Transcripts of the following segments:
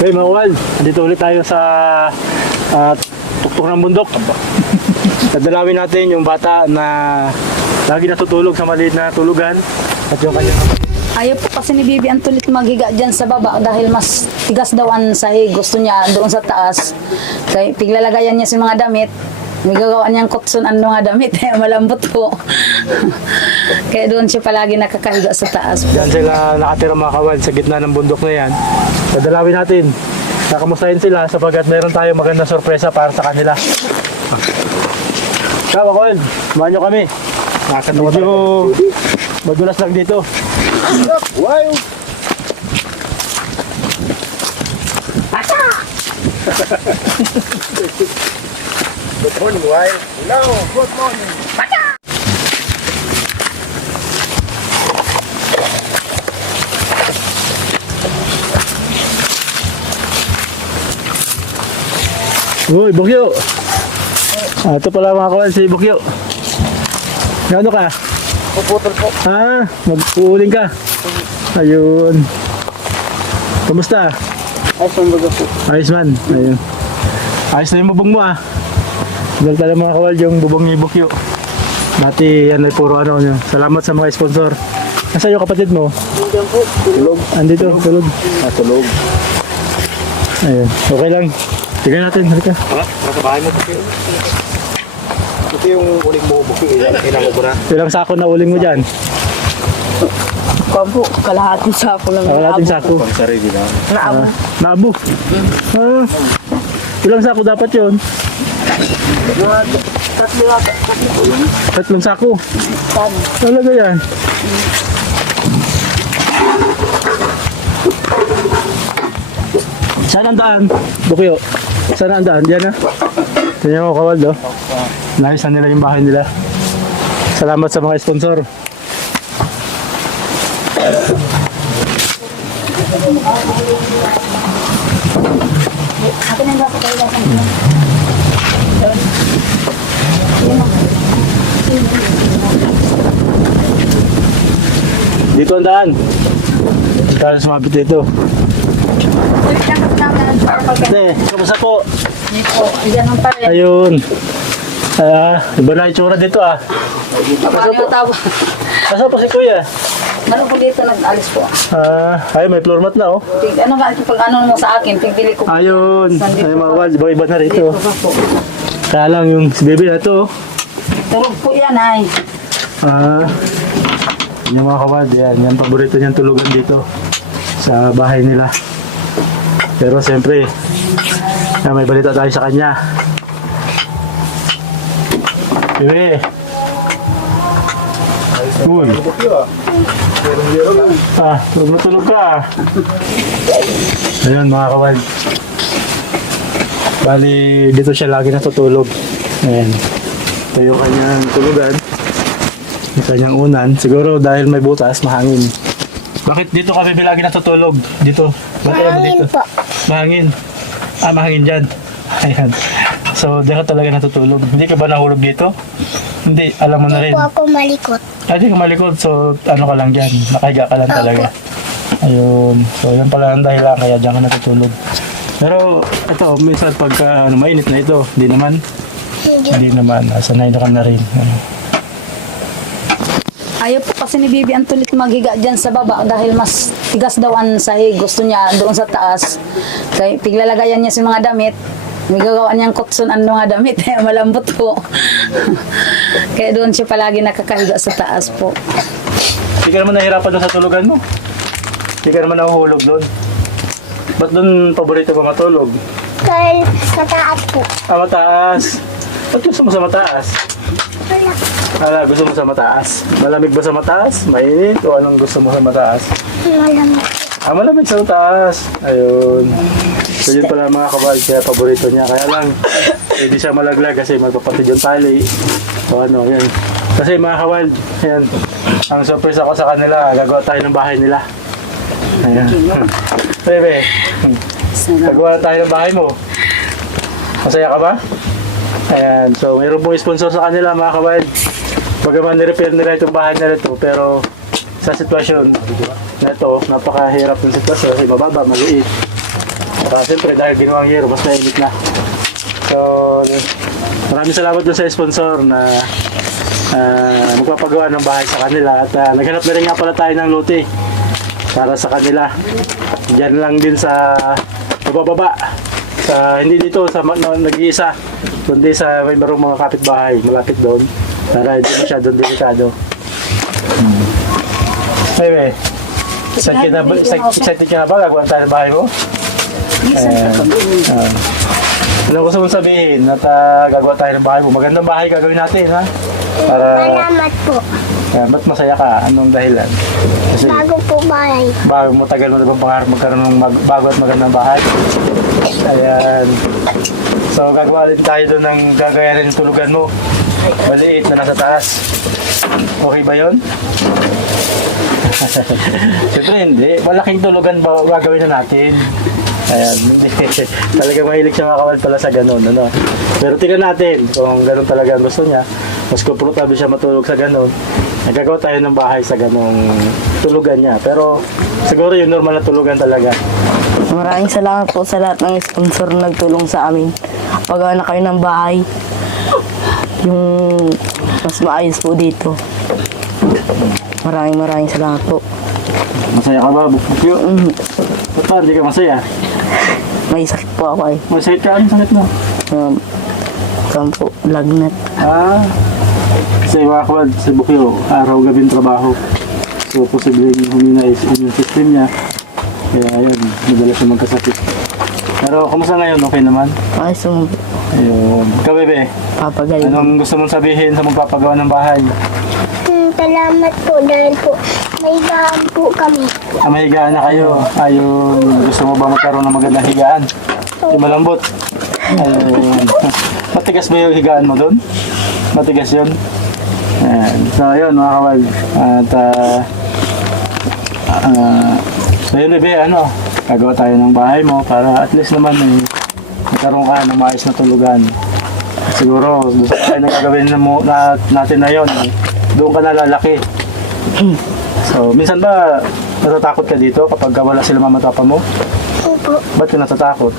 Okay mga kawal, dito ulit tayo sa tuktok ng bundok. Dadalawin natin yung bata na lagi natutulog sa maliit na tulugan at yung kanyang Ayaw po kasi ni Bibi ang tulit maghiga dyan sa baba dahil mas tigas daw ang sahig. Gusto niya doon sa taas. Kaya piglalagayan niya sa mga damit. May gagawin niyang kutsun ang mga damit. Malambot po. Kaya doon siya palagi nakakahiga sa taas. Diyan sila nakatira mga kawal sa gitna ng bundok na yan. Dadalawin natin. Nakamustahin sila sapagkat meron tayong magandang sorpresa para sa kanila. Ciao mga kawal, samahan nyo kami. Medyo madulas lang dito. Wow! Good morning, wife. Hello, good morning. Uy, Bukyo! Ito pala mga kawal si Bukyo. Ano ka? Puputol po. Mag-uuling ka. Ayun. Kamusta? Ay, sumbaga po. Ayos man. Ayun. Ayos na yung bubong mo Dahil pala mga kawal yung bubong ni Bukyo. Dati yan ay puro ano nyo. Salamat sa mga sponsor. Nasaan yung kapatid mo? Diyan po. Tulog. Andito, tulog. Tulog. Ayun. Okay lang. Tignan natin. Halika. Nasa bahay mo po kayo. Ito yung uling mo po kayo. Ilang mo na. Ilang sako na uling mo dyan? Kampo, kalahating sako lang. Kalahating sako. Pang sarili na. Naabo. Naabo. Ilang sako dapat yun? Tatlong sako. Talaga yan. Saan ang daan? Bukyo. Saan ang daan? Diyan Tingnan mo kawal do. Nais na nila yung bahay nila. Salamat sa mga sponsor. Akin ang basa kayo. Dito ang daan. Kaya sumabit dito. Kamusta po? Dito, yan ang pare. Ayun. Iba na itsura dito Paano yung tawag? Asa po si Kuya? Ano po dito nag-alis po? Ay, may floor mat na Ano nga ito pag ano mo sa akin, pigpili ko. Ayun. Ay mga wal, iba na rito. Dito pa po. Kaya lang yung si baby na to. Turog po yan ay. Yung mga kawad, yan. Yan paborito niyang tulugan dito. Sa bahay nila. Pero siyempre, may balita tayo sa kanya. Bebe. Uy. Tulog ka. Ayun mga kawad. Bali, dito siya lagi natutulog. Ayan. Ito yung kanyang tulugan. Yung kanyang unan. Siguro dahil may butas, mahangin. Bakit dito kami lagi natutulog? Dito. Mahangin po. Mahangin. Mahangin dyan. Ayan. So, diyan ka talaga natutulog. Hindi ka ba nahulog dito? Hindi. Alam mo na rin. Hindi po ako malikot. Hindi ka malikot. So, ano ka lang dyan. Nakahiga ka lang talaga. Ayun. So, yan pala ang dahilan. Kaya dyan ka natutulog. Pero, ito, minsan pagka mainit na ito, hindi naman. Hindi naman. Sanay na ka na rin. Ayaw po kasi ni Bibi ang tulit maghiga dyan sa baba dahil mas tigas daw ang sahig. Gusto niya doon sa taas. Kaya piglalagayan niya sa mga damit. May gagawin niyang kutsun ang mga damit. Malambot po. Kaya doon siya palagi nakakahiga sa taas po. Hindi ka naman nahihirapan doon sa tulugan mo. Hindi ka naman nahuhulog doon. Ba't doon paborito mo matulog? Dahil mataas po. Mataas. Ba't gusto mo sa mataas? Wala. Gusto mo sa mataas? Malamig ba sa mataas? Mainit? O anong gusto mo sa mataas? Malamig. Malamig sa mataas. Ayun. So yun pala mga kabal, kaya paborito niya. Kaya lang, hindi siya malaglag kasi magpapatid yung tali. O ano, yan. Kasi mga kabal, yan. Ang surprise ako sa kanila, gagawa tayo ng bahay nila. Ayan. Bebe, gagawa tayo ng bahay mo. Masaya ka ba? Ayan, so mayroon pong sponsor sa kanila mga kabal. Bagaman ni-repair nila itong bahay nila ito, pero sa sitwasyon na ito, napakahirap ng sitwasyon kasi mababa, maliit. Para siyempre dahil ginawang hero, mas mainit na. So, maraming salamat dun sa sponsor na magpapagawa ng bahay sa kanila. At naghanap na rin nga pala tayo ng lote para sa kanila. Diyan lang din sa bababa. Hindi dito sa nag-iisa, kundi sa may marong mga kapitbahay malapit doon. Para hindi masyadong delikado. Bebe, excited ka na ba? Gagawa tayo ng bahay mo? Ano gusto mong sabihin at gagawa tayo ng bahay mo? Magandang bahay gagawin natin, ha? Para Salamat po. ba't masaya ka? Anong dahilan? Kasi Bago po bahay. bago matagal mo na bang pangarap magkaroon ng bago at magandang bahay? Ayan. So gagawa din tayo doon ng gagayarin ng tulugan mo. Maliit na nasa taas. Okay ba yun? Siyempre hindi. Malaking tulugan ba gagawin na natin? Ayan. Talaga mahilig siya makawal pala sa ganun. Ano? Pero tingnan natin kung ganun talaga ang gusto niya. Mas komportable siya matulog sa ganun. Nagagawa tayo ng bahay sa ganung tulugan niya. Pero siguro yung normal na tulugan talaga. Maraming salamat po sa lahat ng sponsor na nagtulong sa amin. Pagawa na kayo ng bahay. Yung mas maayos po dito. Maraming salamat po. Masaya ka ba, Bukyo? Ba't pa, hindi ka masaya? May sakit po ako eh. Masaya ka? Anong sakit mo? Saan po? Lagnat. Kasi mga kawad, si Bukyo, araw-gabi trabaho. So, posibleng humina is immune system niya. Kaya yun, madalas siya magkasakit. Pero, kumusta ngayon? Okay naman? Ayos mo po. Ayun. Ikaw, bebe, Papagaling. anong gusto mong sabihin sa magpapagawa ng bahay? Salamat po dahil po may bahan po kami. May higaan na kayo. Ayun, gusto mo ba magkaroon ng magandang higaan? Yung malambot. Ayun. Matigas ba yung higaan mo doon? Matigas yun? Ayan. So, ayun mga kawal. At, ayun, bebe, gagawa tayo ng bahay mo para at least naman magkaroon ka ng maayos na tulugan. Siguro, gusto tayo na gagawin natin na yun. Doon ka nalalaki. So, minsan ba natatakot ka dito kapag wala sila mama at papa mo? Opo. Ba't ka natatakot?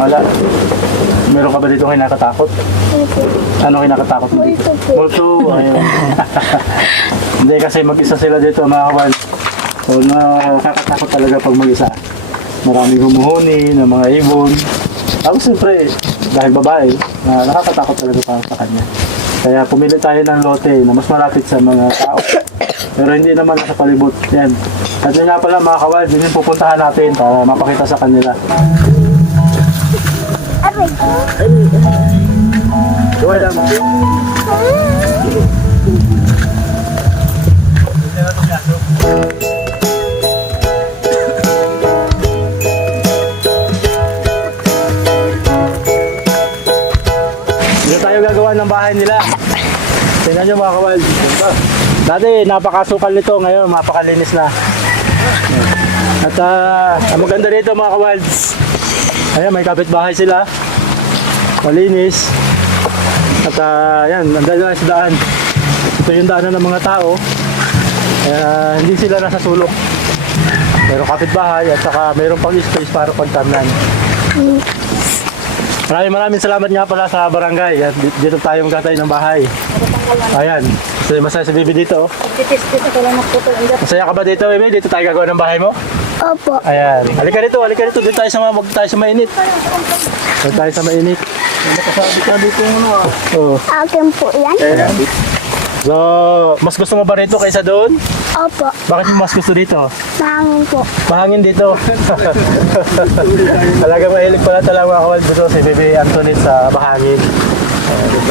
Wala. Meron ka ba dito kinakatakot? Opo. Ano kinakatakot mo dito? Multo po. Multo. Ayun. Hindi kasi mag-isa sila dito mga kawan. So, nakakatakot talaga pag mag-isa. Maraming humuhuni ng mga ibon. Tapos siyempre, dahil babae, nakakatakot talaga para sa kanya. Kaya pumili tayo ng lote na mas malapit sa mga tao. Pero hindi naman nasa palibot. Yan. At yun nga pala mga kawal, yun yung pupuntahan natin para mapakita sa kanila. Gawin lang. Dito tayo gagawa ng bahay nila. Tingnan nyo mga kawal. Dati napakasukal nito, ngayon mapakalinis na. At ang maganda dito mga kawal, ayan, may kapitbahay sila. Malinis. At ayan, nandun na sa daan. Ito yung daanan ng mga tao. Hindi sila nasa sulok. Meron kapitbahay at saka mayroon pang space para pagtamnan. Maraming salamat nga pala sa barangay at dito tayo magtatay ng bahay. Ayan, so, masaya si Bibi dito. Masaya ka ba dito, Bibi? Dito tayo gagawa ng bahay mo? Opo. Ayan, halika dito. Dito tayo sa mainit. Dito tayo sa mainit. Nakasabi ka dito Oh. Akin po yan. Ayan. So, mas gusto mo ba rito kaysa doon? Opo. Bakit mo mas gusto dito? Mahangin po. Mahangin dito. Talaga mahilig pala talaga mga kawal dito si Bebe Antoinette sa mahangin.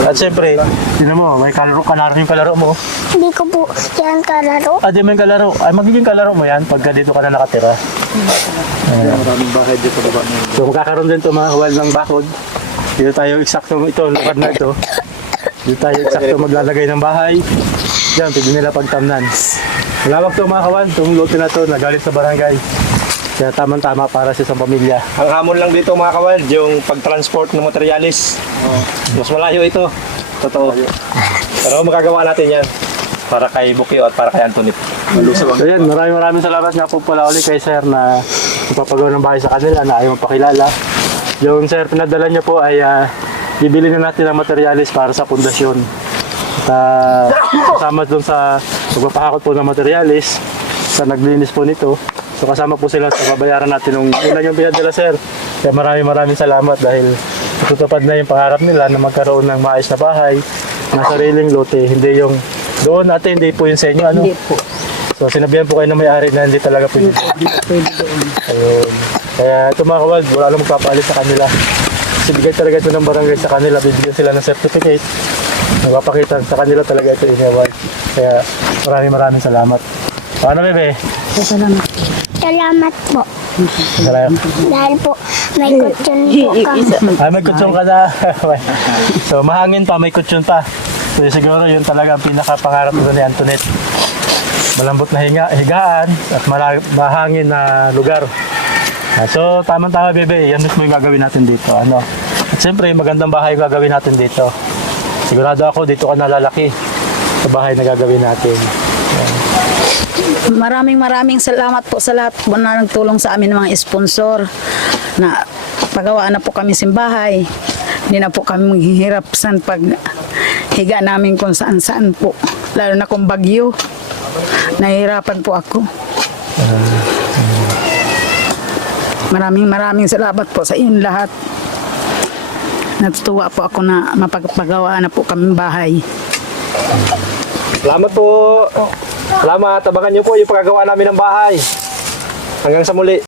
At syempre, tinan mo, may kalaro yung kalaro mo. Hindi ko po yan kalaro. Di mo yung kalaro. Ay, magiging kalaro mo yan pagka dito ka na nakatira. Maraming bahay dito baba mo. So, magkakaroon din ito mga kawal ng bakod. Dito tayo eksakto ito, lugar na ito. Dito tayo eksakto maglalagay ng bahay. Diyan, pwede nila pagtamnan. Malawak ito mga kawan, itong lote na ito, nagalit sa barangay. Kaya tamang-tama para sa isang pamilya. Ang hamon lang dito mga kawal, yung pag-transport ng materialis. Mas malayo ito. Totoo. Pero magagawa natin yan. Para kay Bukyo at para kay Antoinette. So yan, maraming salamat nga po pala ulit kay Sir na ipapagawa ng bahay sa kanila na ayaw mapakilala. Yung sir, pinadala niyo po ay bibili na natin ng materyales para sa pundasyon. At kasama doon sa pagpapahakot po ng materyales, sa naglinis po nito. So kasama po sila sa babayaran natin nung una yung pinadala sir. Kaya maraming salamat dahil tutupad na yung pangarap nila na magkaroon ng maayos na bahay na sariling lote. Hindi yung doon natin, hindi po yung sa inyo. Ano? Hindi po. So sinabihan po kayo ng may-ari na hindi talaga pwede. Pwede doon. Ayun. Kaya ito mga kawald, wala lang magpapalit sa kanila. Kasi bigay talaga ito ng barangay sa kanila, bibigyan sila ng certificate. Magpapakita sa kanila talaga ito inewal. Kaya maraming salamat. Paano bebe? Salamat. Salamat po. Salamat. Dahil po, may kutsyon po kami. Ay, may kutsyon ka na. So mahangin pa, may kutsyon pa. So siguro yun talaga ang pinakapangarap nito ni Antoinette. Malambot na higaan at mahangin na lugar. So tamang-tama bebe, yan mismo yung gagawin natin dito. Ano? At siyempre magandang bahay yung gagawin natin dito. Sigurado ako dito ka nalalaki sa bahay na gagawin natin. Maraming salamat po sa lahat po na nagtulong sa amin mga sponsor na pagawaan na po kami simbahay. Hindi na po kami maghihirap sa pag higa namin kung saan po. Lalo na kung bagyo. Nahihirapan po ako. Maraming salamat po sa inyong lahat. Natutuwa po ako na mapagpagawa na po kami bahay. Salamat po. Salamat. Abangan niyo po yung pagkagawa namin ng bahay. Hanggang sa muli.